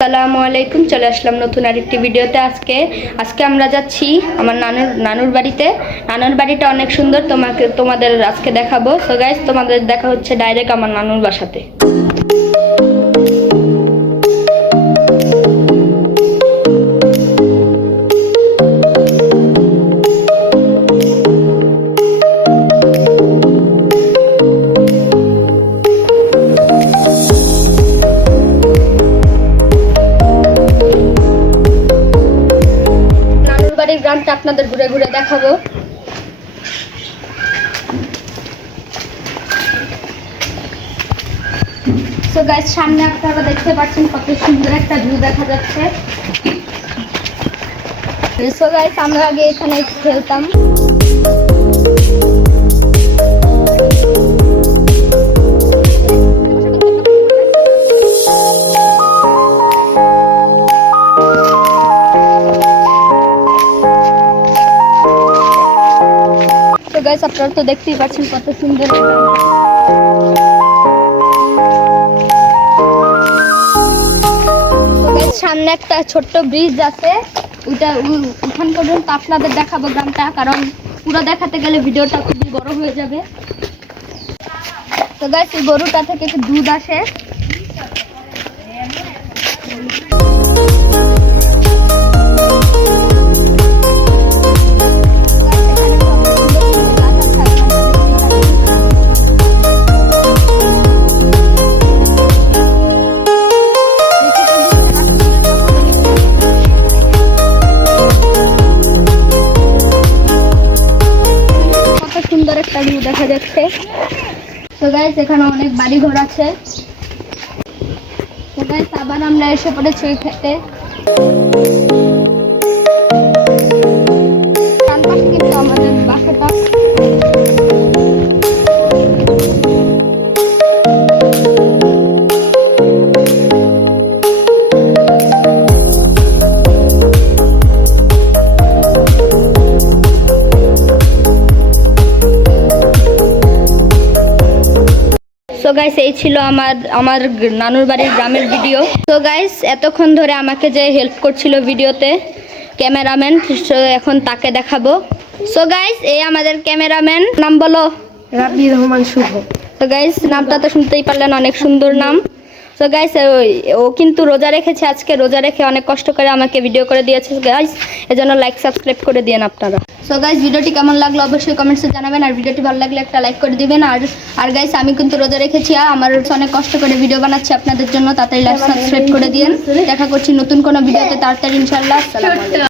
আসসালামু আলাইকুম, চলে আসলাম নতুন আরেকটি ভিডিওতে। আজকে আমরা যাচ্ছি আমার নানুর বাড়িতে। নানুর বাড়িটা অনেক সুন্দর, তোমাদের আজকে দেখাবো। সো গাইস, তোমাদের দেখা হচ্ছে ডাইরেক্ট আমার নানুর বাসাতে। গ্রামটা আপনাদের ঘুরে ঘুরে দেখাবো। সো গাইস, সামনে আপনারা দেখতে পাচ্ছেন কত সুন্দর একটা ভিউ দেখা যাচ্ছে। সো গাইস, আমরা আগে এখানে খেলতাম। তো গাইস, আপনারা তো দেখতেই পাচ্ছেন কত সুন্দর। তো গাইস, সামনে একটা ছোট্ট ব্রিজ আছে, ওখান পর্যন্ত আপনাদের দেখাবো গ্রামটা, কারণ পুরো দেখাতে গেলে ভিডিওটা খুবই বড় হয়ে যাবে। তো গাইস, এই গরুটা থেকে দুধ আসে। সুন্দর একটা ভিউ দেখা যাচ্ছে। তো গাইস, এখানে অনেক বাড়ি ঘর আছে। তো গাইস, আবার আমরা এসে পড়েছি এই খেতে। কিন্তু আমাদের বাসাটা। তো গাইস, এই ছিল আমার নানুর বাড়ির গ্রামের ভিডিও। তো গাইস, এতক্ষণ ধরে আমাকে যে হেল্প করছিল ভিডিওতে ক্যামেরাম্যান, এখন তাকে দেখাবো। সো গাইস, এই আমাদের ক্যামেরাম্যান, নাম বলো? রাব্বি রহমান শুভ। তো গাইস, নামটা তো শুনতেই পারলেন, অনেক সুন্দর নাম। তো গাইস, ও কিন্তু রোজা রেখেছে, আজকে রোজা রেখে অনেক কষ্ট করে আমাকে ভিডিও করে দিয়েছে গাইস, এজন্য লাইক সাবস্ক্রাইব করে দিয়েন আপনারা। সো গাইস, ভিডিওটি কেমন লাগলো অবশ্যই কমেন্টসে জানাবেন, আর ভিডিওটি ভালো লাগলে একটা লাইক করে দিবেন। আর গাইস, আমি কিন্তু রোজা রেখেছি, আমার অনেক কষ্ট করে ভিডিও বানাচ্ছি আপনাদের জন্য, তাড়াতাড়ি লাইক সাবস্ক্রাইব করে দিয়েন। দেখা করছি নতুন কোনো ভিডিওতে তাড়াতাড়ি ইনশাআল্লাহ। আসসালামু আলাইকুম।